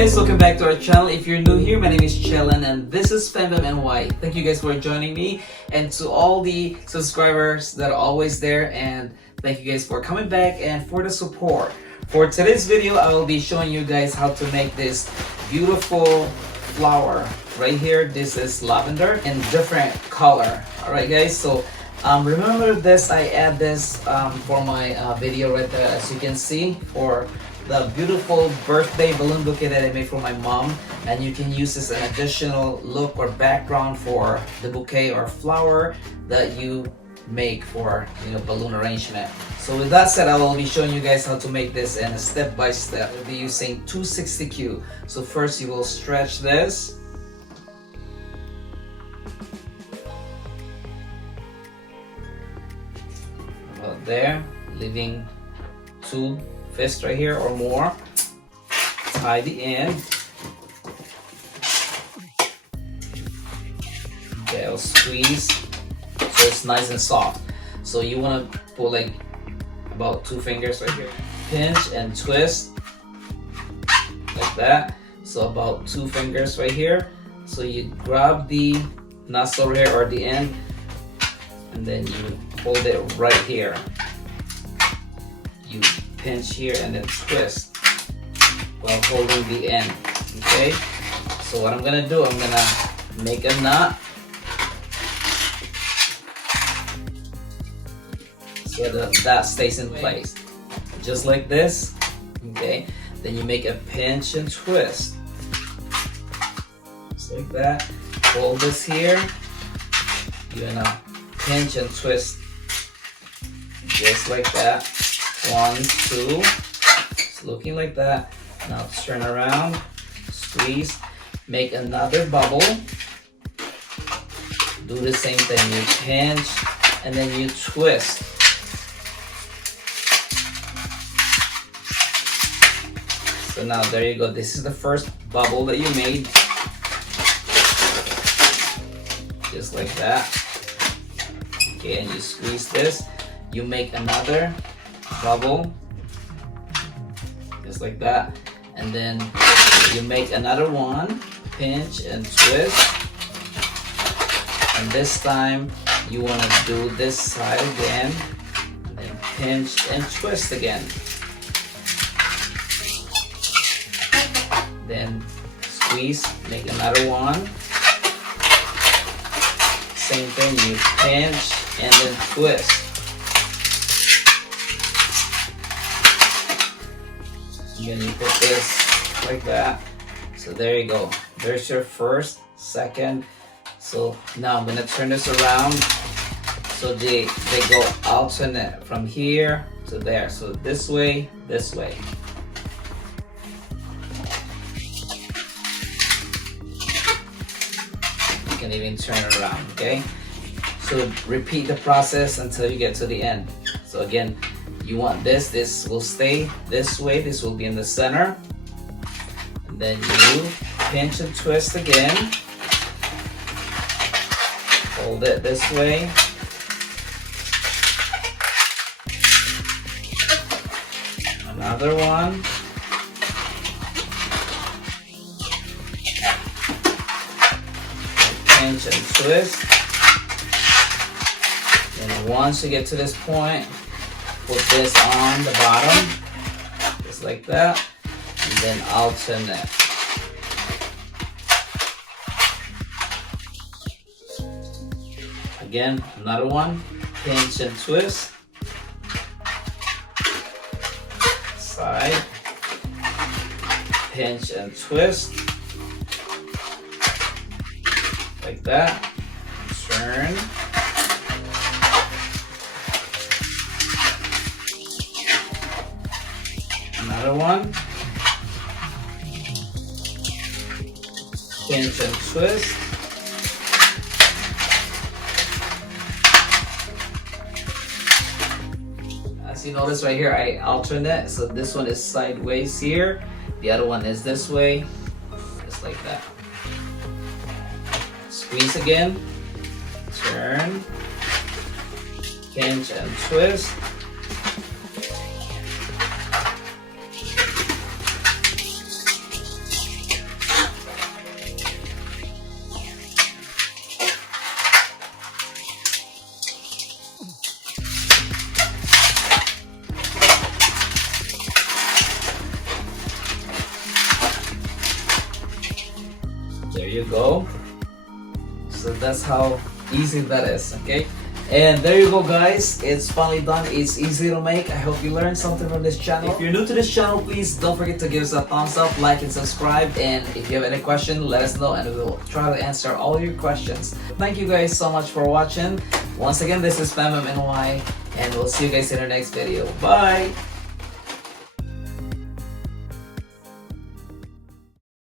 guys, welcome back to our channel. If you're new here, my name is Chellen and this is Fembem NY. Thank you guys for joining me, and to all the subscribers that are always there, and thank you guys for coming back and for the support. For today's video, I will be showing you guys how to make this beautiful flower right here. This is lavender in different color. Alright guys, so remember this, I add this for my video right there, as you can see, for the beautiful birthday balloon bouquet that I made for my mom, and you can use this as an additional look or background for the bouquet or flower that you make for balloon arrangement. So with that said, I will be showing you guys how to make this in a step by step. We'll be using 260Q. So first you will stretch this. About there, leaving 2 fists right here or more. Tie the end. Okay, I'll squeeze so it's nice and soft. So you want to put like about 2 fingers right here. Pinch and twist like that. So about 2 fingers right here. So you grab the nozzle here or the end, and then you hold it right here. You pinch here and then twist while holding the end. Okay, so what I'm gonna do, I'm gonna make a knot so that stays in place, just like this. Okay, then you make a pinch and twist, just like that. Hold this here, you're gonna pinch and twist, just like that. 1, 2, it's looking like that. Now turn around, squeeze, make another bubble. Do the same thing, you pinch and then you twist. So now there you go, this is the first bubble that you made. Just like that. Okay, and you squeeze this, you make another bubble, just like that, and then you make another one, pinch and twist, and this time you want to do this side again, and then pinch and twist again, then squeeze, make another one, same thing, you pinch and then twist. And then you put this like that. So there you go. There's your first, second. So now I'm gonna turn this around so they go alternate from here to there. So this way, this way. You can even turn it around, okay? So repeat the process until you get to the end. So again, you want this will stay this way, this will be in the center, and then you pinch and twist again, hold it this way, another one, pinch and twist, and once you get to this point, put this on the bottom, just like that, and then alternate. Again, another one, pinch and twist, side, pinch and twist, like that, turn. Another one, pinch and twist, as you notice right here, I alternate. So this one is sideways here, the other one is this way, just like that. Squeeze again, turn, pinch and twist, go. So that's how easy that is, okay? And there you go, guys. It's finally done. It's easy to make. I hope you learned something from this channel. If you're new to this channel, please don't forget to give us a thumbs up, like, and subscribe. And if you have any question, let us know and we will try to answer all your questions. Thank you guys so much for watching. Once again, this is FemMMNY, and we'll see you guys in our next video. Bye!